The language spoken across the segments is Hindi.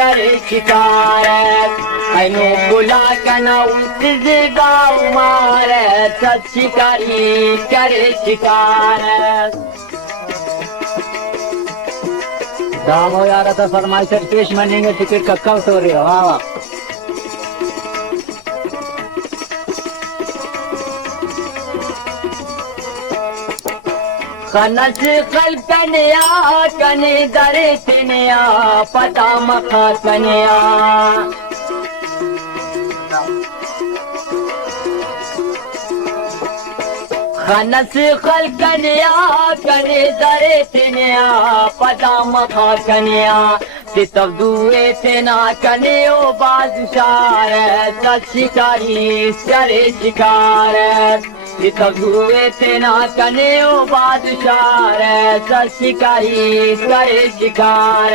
करे शिकार अनु बुला कना उगा उमार सत शिकारी करे शिकार दाम हो यार था फरमाइश पेश मनेंगे टिकट का कब सो रहे हो हाँ खनस खल कन्या कने दरे तनिया पता मखा कन्या खनस खल कन्या कने दरे तनिया पता मखा कन्या तब दुए तेना कने ओ बादशाह सत शिकारी करे शिकार तब दुए तेना कने ओ बादशाह सत शिकारी करे शिकार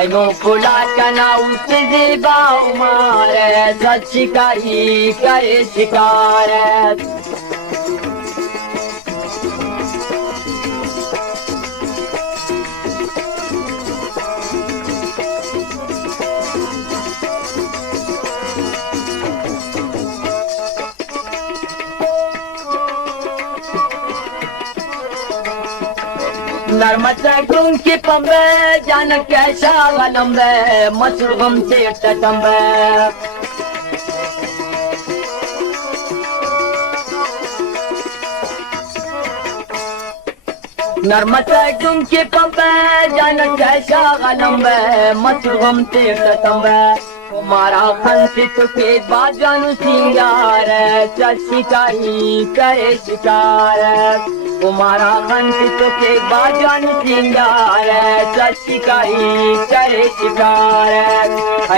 अनो फुला कना उसे बाऊ मार सत शिकारी करे शिकार नर्मदा की पंबे जान कैसा गलम्बे मसरूम से टटम्बे नर्मदा की पंबे जान कैसा गलम्बे मसरूम से टटम्बे हमारा खंसित के बाजानु सिंगार सत शिकारी करे शिकार हमारा खंसित के बाजानु सिंगार सत शिकारी करे शिकार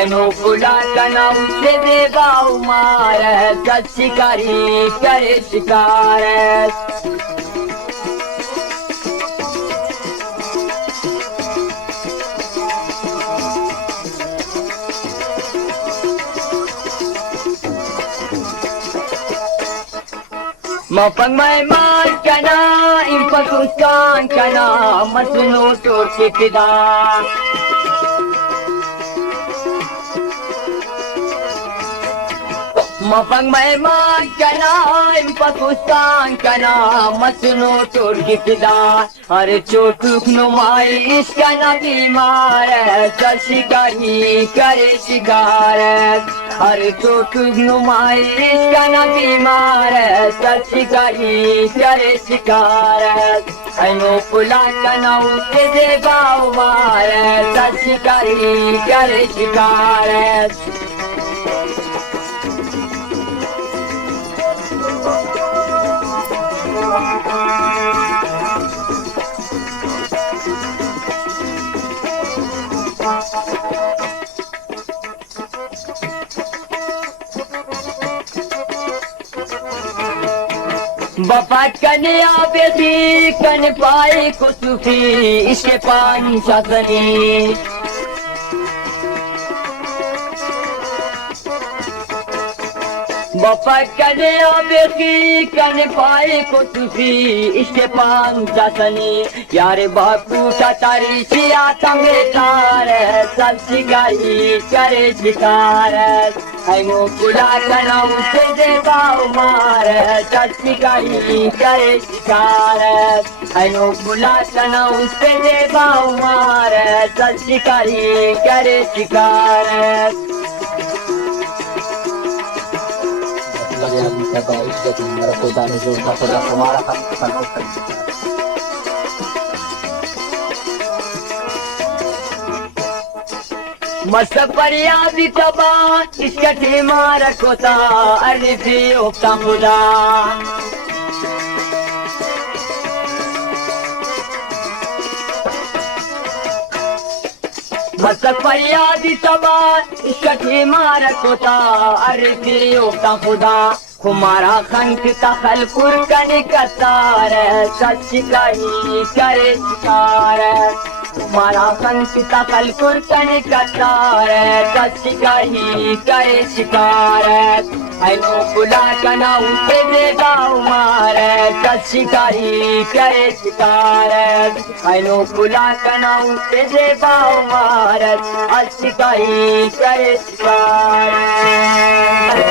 अनु फुला कना उसे देवा उमार सत शिकारी करे शिकार मफंग मेहमान कना इन पाकिस्तान कना मसनू तुर्की फिदा मफंग मेहमान कना इन पाकिस्तान कना मसनू तुर्की फिदा हर चोटुक नुमाई इसका न बीमार सत शिकारी करे शिकार हर चोटुक नुमाई इसका न बीमार सत शिकारी करे शिकार अनु फुला कना उसे देवा उमार सत शिकारी करे शिकार बफात करने आबेदी कन पाए कुसुफी इसके पानी शासनी बफात करने आबेदी कन पाए कुसुफी इसके पानी शासनी यारे बापू का तारी सिया तंगे तार सत शिकारी करे शिकार अनु फुला कना उसे देवा उमार सत शिकारी करे शिकार अनु फुला कना उसे देवा उमार सत शिकारी करे शिकार मसपरिया भी तबा इसका ठेमार कोता अरे भी होता खुदा मसपरिया भी तबा इसका ठेमार कोता अरे भी होता खुदा हमारा खंक तखल कुरकन कतार सत शिकारी करे शिकार मारा संसिता कल कुर्कन कतार शिकारी करे शिकार ऐनो बुला कना उसे दे गाँव मार शिकारी करे शिकार ऐनो बुला कना उसे दे गाँव मार शिकारी करे शिकार